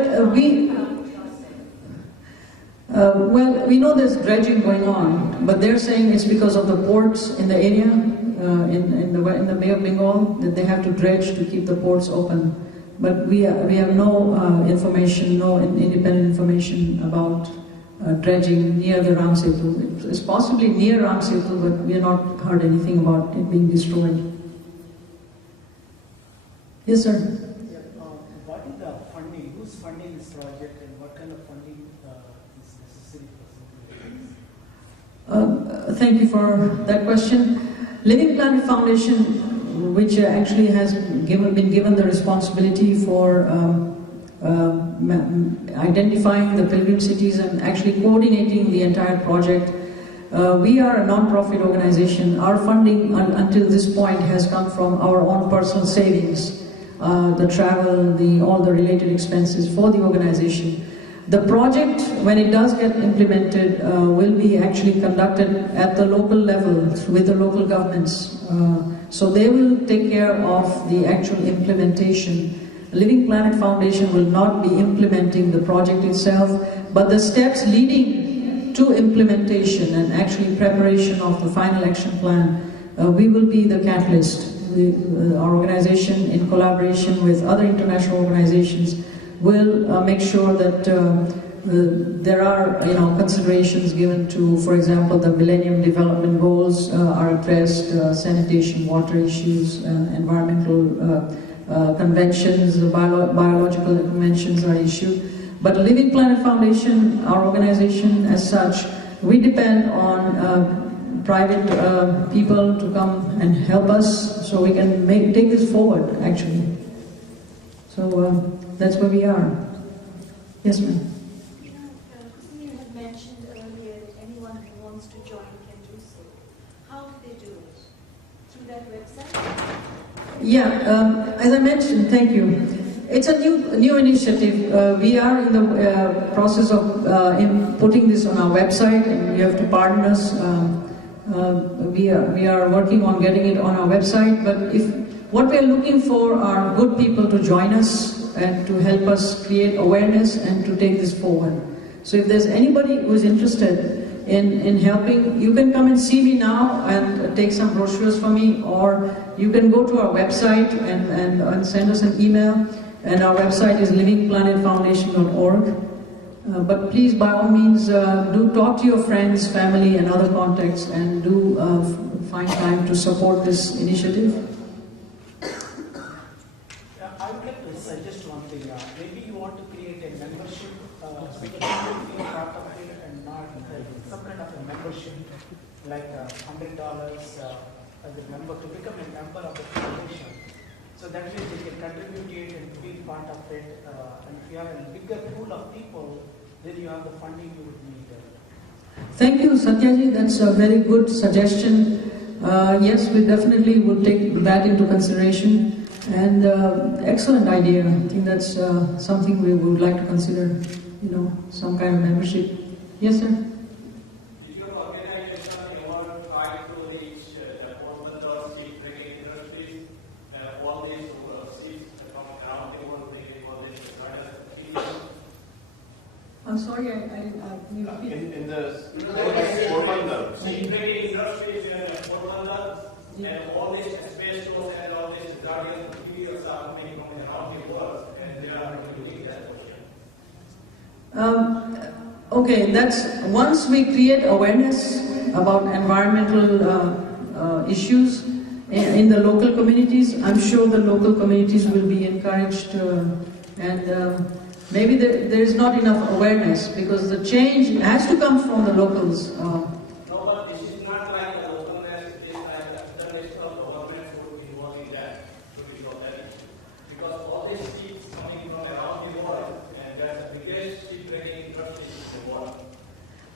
we know there's dredging going on, but they're saying it's because of the ports in the area, in the Bay of Bengal, that they have to dredge to keep the ports open. But we have no information, no independent information about dredging near the Ram Setu. It's possibly near Ram Setu, but we have not heard anything about it being destroyed. Yes, sir. Yeah, what is the funding? Who's funding this project, and what kind of funding is necessary for something? Thank you for that question. Living Planet Foundation, which actually has been given the responsibility for identifying the pilgrim cities and actually coordinating the entire project. We are a non-profit organization. Our funding until this point has come from our own personal savings, the travel, all the related expenses for the organization. The project, when it does get implemented, will be actually conducted at the local level with the local governments. So they will take care of the actual implementation. Living Planet Foundation will not be implementing the project itself, but the steps leading to implementation and actually preparation of the final action plan, we will be the catalyst. Our organization, in collaboration with other international organizations, will make sure that there are considerations given to, for example, the Millennium Development Goals are addressed, sanitation, water issues, environmental conventions, biological conventions are issued. But Living Planet Foundation, our organization as such, we depend on private people to come and help us so we can take this forward, actually. So that's where we are. Yes, ma'am. You had mentioned earlier that anyone who wants to join can do so. How do they do it? Through that website? Yeah, as I mentioned, thank you. It's a new initiative. We are in the process of putting this on our website, and you have to pardon us. We are working on getting it on our website. But what we are looking for are good people to join us and to help us create awareness and to take this forward. So if there's anybody who is interested in helping, you can come and see me now and take some brochures for me, or you can go to our website and send us an email. And our website is livingplanetfoundation.org. But please, by all means, do talk to your friends, family, and other contacts, and do find time to support this initiative. I would like to suggest one thing. Maybe you want to create a membership, so that people feel part of it and not some kind of a membership, like $100 as a member, to become a member of the foundation. So that way they can contribute it and be part of it. And if you have a bigger pool of people, then you have the funding you would need. Thank you, Satyaji. That's a very good suggestion. Yes, we definitely will take that into consideration. And excellent idea. I think that's something we would like to consider. Some kind of membership. Yes, sir. Is your organization ever trying to reach all the shipbreaking industries? All these ships from around the world, they all these people? I'm sorry, in the Porbandar. Shipbreaking industries in Porbandar, and all these space shows and all these guardian materials are coming from around the world, and they are doing that question. Okay, that's once we create awareness about environmental issues in the local communities, I'm sure the local communities will be encouraged and maybe there is not enough awareness because the change has to come from the locals. No, but this is not like a localness, it's like the national government would be involved in that, to be totally. Because all these ships coming from around the world, and that's the biggest shipbreaking industry in the world.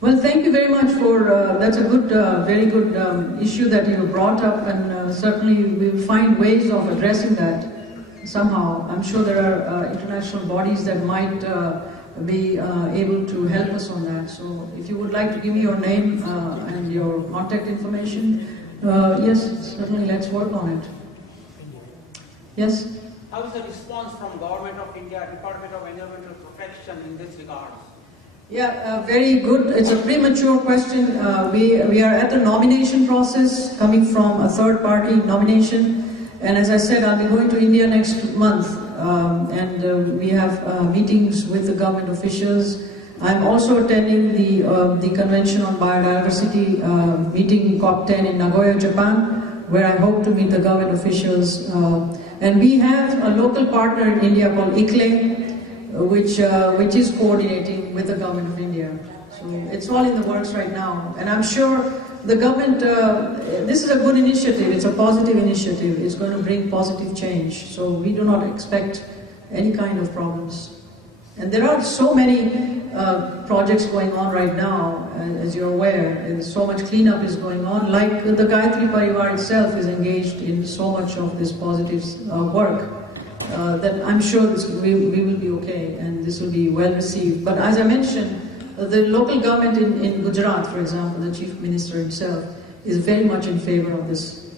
Well, thank you very much for, that's a good, very good issue that you brought up, and certainly we will find ways of addressing that. somehow. I'm sure there are international bodies that might be able to help us on that. So if you would like to give me your name and your contact information, yes, certainly let's work on it. Yes? How is the response from Government of India, Department of Environmental Protection in this regard? Yeah, very good. It's a premature question. We are at the nomination process, coming from a third-party nomination. And as I said, I'll be going to India next month. And we have meetings with the government officials. I'm also attending the Convention on Biodiversity meeting COP10 in Nagoya, Japan, where I hope to meet the government officials. And we have a local partner in India called ICLE, which is coordinating with the government of India. So it's all in the works right now. And I'm sure the government, this is a good initiative, it's a positive initiative, it's going to bring positive change. So we do not expect any kind of problems. And there are so many projects going on right now, as you're aware, and so much cleanup is going on, like the Gayatri Parivar itself is engaged in so much of this positive work. That I'm sure we will be okay and this will be well received. But as I mentioned, the local government in Gujarat, for example, the Chief Minister himself, is very much in favor of this.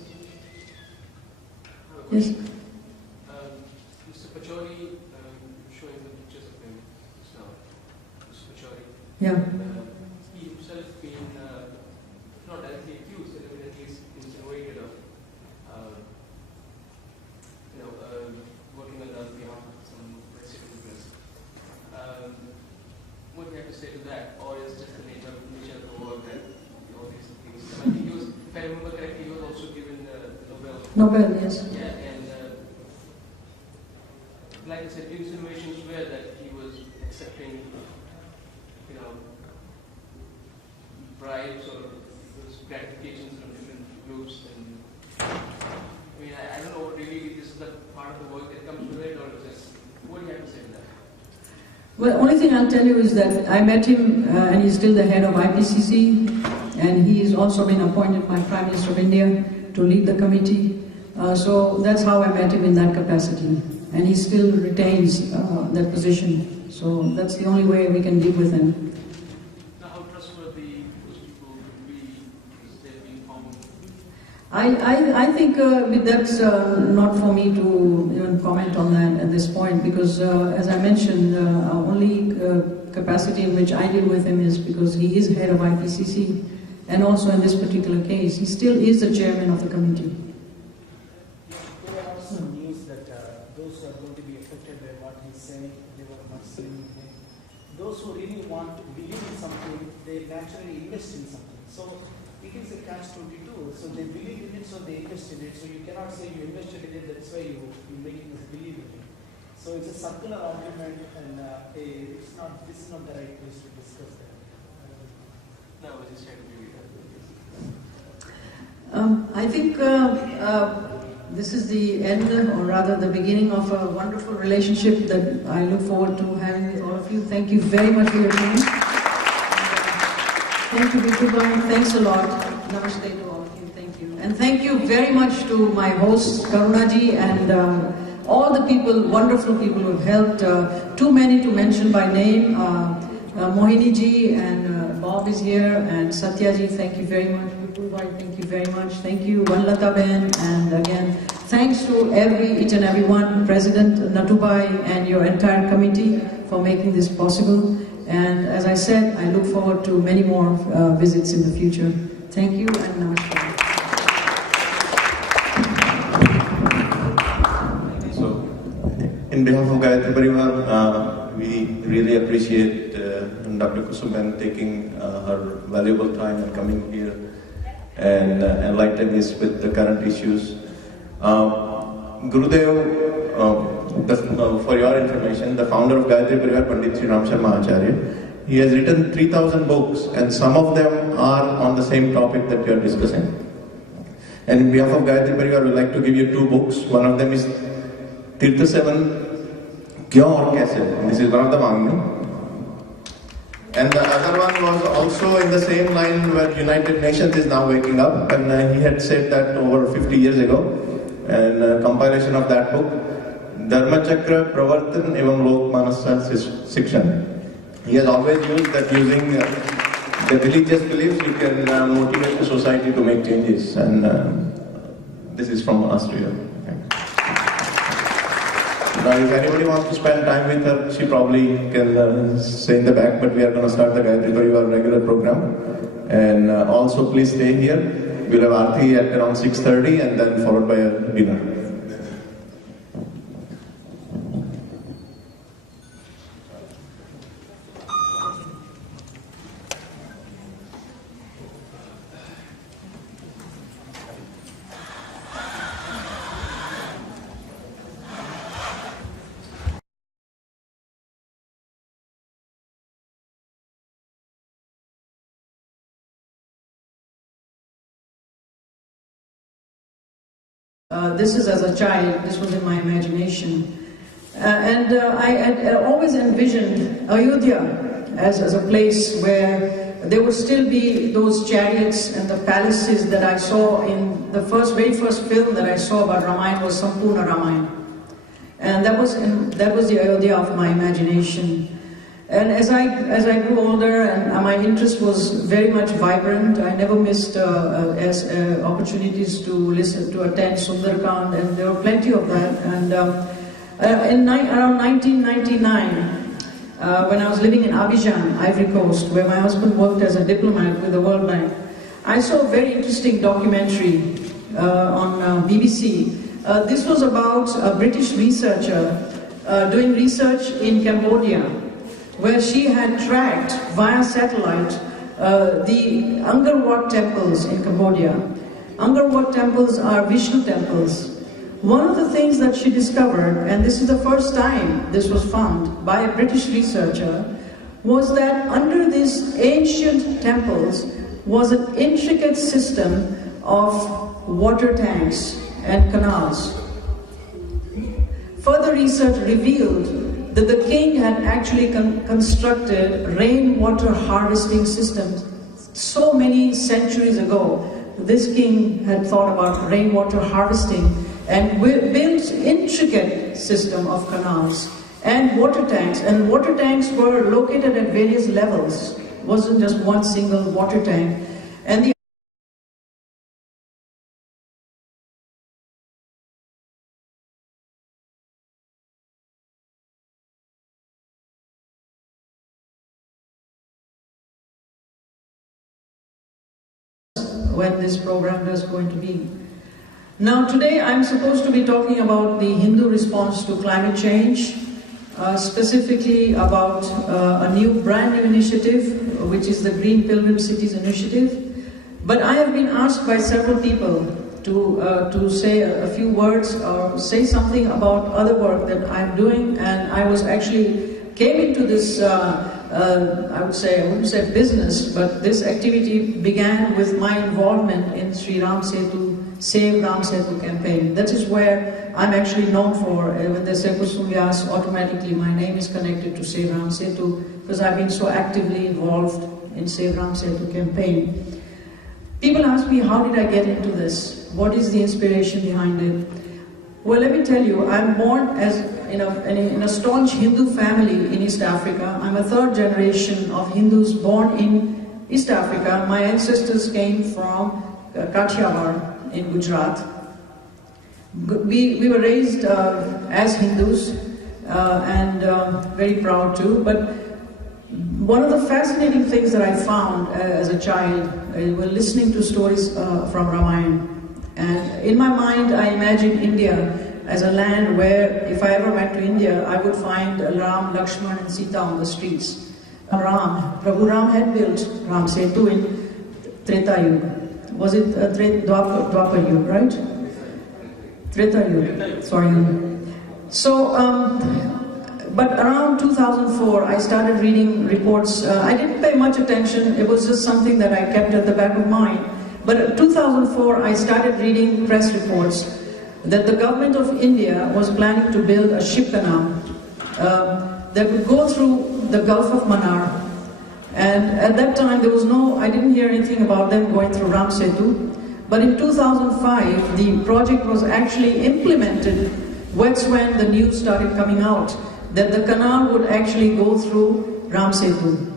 Yes? Mr. Pachori, showing the pictures of him just now. Mr. Pachori. Yeah. He himself been, not directly accused, but at least insinuated of working on behalf of some Brexit interests. What do you have to say to that? Or is just the nature of the work and all these things? I think he was, if I remember correctly, he was also given the Nobel, yes. Yeah, and like I said, insinuations were that he was accepting, bribes or gratifications from different groups. And I mean, I don't know really this is the part of the work that comes with it, or just what do you have to say to that? Well, the only thing I'll tell you is that I met him, and he's still the head of IPCC, and he's also been appointed by Prime Minister of India to lead the committee. So that's how I met him in that capacity, and he still retains that position. So that's the only way we can deal with him. Now, how trustworthy those people would be because they've been found? I think that's not for me to even comment on that at this point, because as I mentioned, only capacity in which I deal with him is because he is head of IPCC, and also in this particular case, he still is the chairman of the committee. There are some news that those who are going to be affected by what he's saying, they were not saying anything. Those who really want to believe in something, they naturally invest in something. So it is a catch-22. So they believe in it, so they invest in it. So you cannot say you invested in it, that's why you're making us believe in it. So it's a circular argument, and this is not the right place to discuss that. No, I just trying to be I think this is the end, or rather the beginning of a wonderful relationship that I look forward to having with all of you. Thank you very much for your time. Thank you, Vikubai. Thanks a lot. Namaste to all of you. Thank you. And thank you very much to my hosts, Karunaji, and all the people, wonderful people who have helped. Too many to mention by name. Mohini ji and Bob is here, and Satya ji, thank you very much. Thank you very much. Thank you, Vanlata Ben, and again, thanks to each and every one, President Natubai and your entire committee for making this possible. And as I said, I look forward to many more visits in the future. Thank you, and namaskar. So, in behalf of Gayatri Parivar, we really appreciate Dr. Kusum Vyas taking her valuable time and coming here and enlightening us with the current issues. Gurudev, for your information, the founder of Gayatri Parivar, Pandit Sri Ram Sharma Acharya, he has written 3,000 books, and some of them are on the same topic that you are discussing. And in behalf of Gayatri Parivar, we would like to give you 2 books. One of them is Tirtha 7, Kyon aur Kaise. This is one of the Mangnu. And the other one was also in the same line where United Nations is now waking up, and he had said that over 50 years ago, and compilation of that book, Dharmachakra, Pravartan, Evam Lok Manasa Shikshan. He has always used that using the religious beliefs you can motivate the society to make changes, and this is from Austria. Now, if anybody wants to spend time with her, she probably can stay in the back, but we are going to start the Gayatri Parivar regular program. And also, please stay here. We'll have Aarti at around 6:30 and then followed by a dinner. This is as a child, this was in my imagination. I had always envisioned Ayodhya as a place where there would still be those chariots and the palaces that I saw in the very first film that I saw about Ramayana was Sampurna Ramayana. And that was the Ayodhya of my imagination. And as I grew older, and my interest was very much vibrant, I never missed opportunities to attend Sundarkand, and there were plenty of that. And around 1999, when I was living in Abidjan, Ivory Coast, where my husband worked as a diplomat with the World Bank, I saw a very interesting documentary on BBC. This was about a British researcher doing research in Cambodia, where she had tracked via satellite the Angkor Wat temples in Cambodia. Angkor Wat temples are Vishnu temples. One of the things that she discovered, and this is the first time this was found by a British researcher, was that under these ancient temples was an intricate system of water tanks and canals. Further research revealed that the king had actually constructed rainwater harvesting systems so many centuries ago. This king had thought about rainwater harvesting and built intricate system of canals and water tanks. And water tanks were located at various levels. It wasn't just one single water tank. And the when this program is going to be. Now today I'm supposed to be talking about the Hindu response to climate change, specifically about a brand new initiative, which is the Green Pilgrim Cities initiative. But I have been asked by several people to say a few words or say something about other work that I'm doing, and I was actually came into this I wouldn't say business, but this activity began with my involvement in Sri Ram Setu, Save Ram Setu campaign. That is where I'm actually known for. When they say Kusum Vyas, automatically my name is connected to Save Ram Setu, because I've been so actively involved in Save Ram Setu campaign. People ask me, how did I get into this? What is the inspiration behind it? Well, let me tell you, I'm born in a staunch Hindu family in East Africa. I'm a third generation of Hindus born in East Africa. My ancestors came from Kathiawar in Gujarat. We were raised as Hindus and very proud too. But one of the fascinating things that I found as a child were listening to stories from Ramayana. And in my mind, I imagined India as a land where, if I ever went to India, I would find Ram, Lakshman and Sita on the streets. Prabhu Ram had built Ram Setu in Treta Yuga. Was it Dwapar Yuga, right? Treta Yuga, sorry. So, but around 2004, I started reading reports. I didn't pay much attention. It was just something that I kept at the back of mind. But in 2004, I started reading press reports that the government of India was planning to build a ship canal that would go through the Gulf of Mannar. And at that time, there was I didn't hear anything about them going through Ram Setu. But in 2005, the project was actually implemented That's when the news started coming out that the canal would actually go through Ram Setu.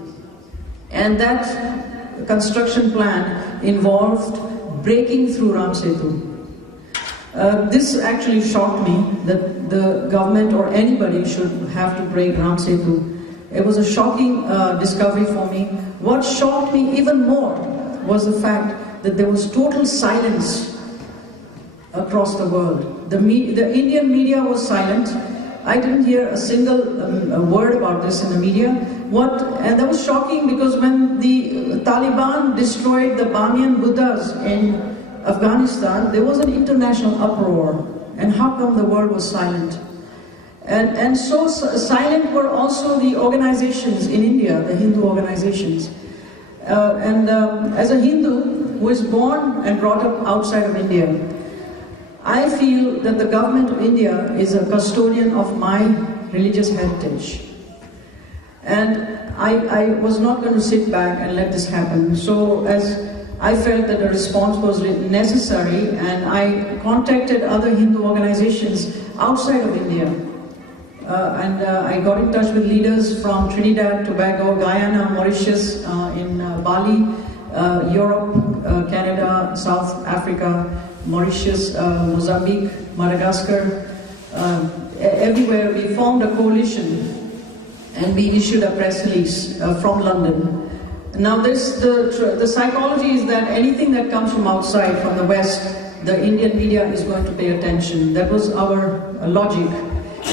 And that construction plan involved breaking through Ram Setu. This actually shocked me, that the government or anybody should have to break Ram Setu. It was a shocking discovery for me. What shocked me even more was the fact that there was total silence across the world. The Indian media was silent. I didn't hear a single word about this in the media. And that was shocking, because when the Taliban destroyed the Bamiyan Buddhas in Afghanistan, there was an international uproar. And how come the world was silent? And so silent were also the organizations in India, the Hindu organizations. As a Hindu who is born and brought up outside of India, I feel that the government of India is a custodian of my religious heritage. And I was not going to sit back and let this happen. So as I felt that a response was necessary, and I contacted other Hindu organizations outside of India. I got in touch with leaders from Trinidad, Tobago, Guyana, Mauritius, in Bali, Europe, Canada, South Africa, Mauritius, Mozambique, Madagascar. Everywhere we formed a coalition, and we issued a press release from London. Now the psychology is that anything that comes from outside, from the West, the Indian media is going to pay attention. That was our logic.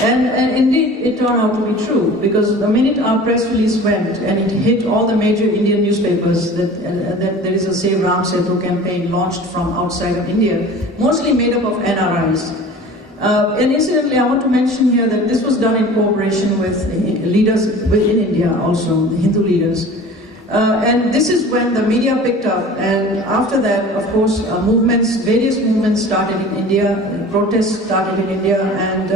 And indeed, it turned out to be true, because the minute our press release went and it hit all the major Indian newspapers that there is a Save Ram Setu campaign launched from outside of India, mostly made up of NRIs. And incidentally, I want to mention here that this was done in cooperation with leaders within India also, the Hindu leaders. And this is when the media picked up, and after that, of course, various movements started in India, protests started in India, and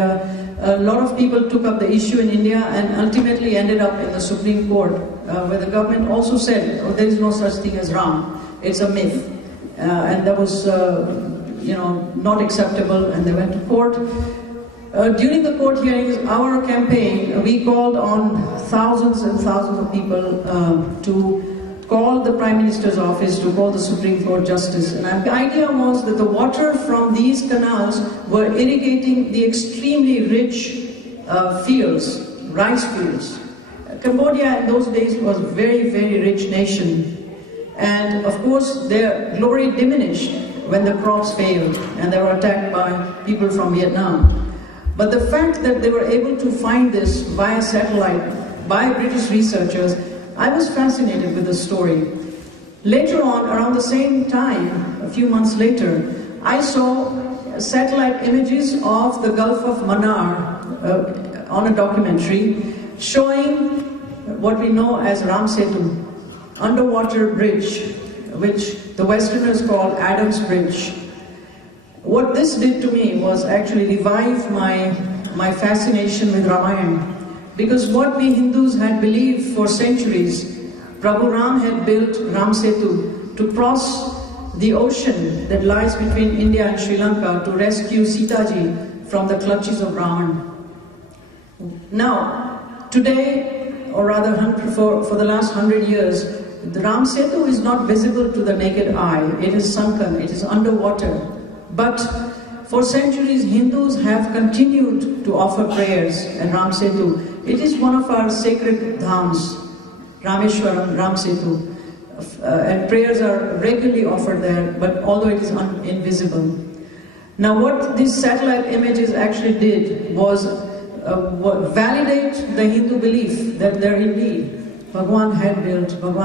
a lot of people took up the issue in India and ultimately ended up in the Supreme Court, where the government also said, oh, there is no such thing as Ram, it's a myth. And that was not acceptable, and they went to court. During the court hearings, our campaign, we called on thousands and thousands of people to call the Prime Minister's office, to call the Supreme Court Justice. And the idea was that the water from these canals were irrigating the extremely rich fields, rice fields. Cambodia in those days was a very, very rich nation. And of course, their glory diminished when the crops failed and they were attacked by people from Vietnam. But the fact that they were able to find this via satellite by British researchers, I was fascinated with the story. Later on, around the same time, a few months later, I saw satellite images of the Gulf of Mannar on a documentary showing what we know as Ram Setu, underwater bridge, which the Westerners call Adam's Bridge. What this did to me was actually revive my fascination with Ramayana. Because what we Hindus had believed for centuries, Prabhu Ram had built Ram Setu to cross the ocean that lies between India and Sri Lanka to rescue Sita ji from the clutches of Ravan. Now, today, or rather for the last 100 years, the Ram Setu is not visible to the naked eye. It is sunken, it is underwater. But for centuries, Hindus have continued to offer prayers at Ram Setu. It is one of our sacred dhams, Rameshwaram, Ram Setu. And prayers are regularly offered there, but although it is invisible. Now what these satellite images actually did was validate the Hindu belief that there indeed Bhagwan had built, Bhagwan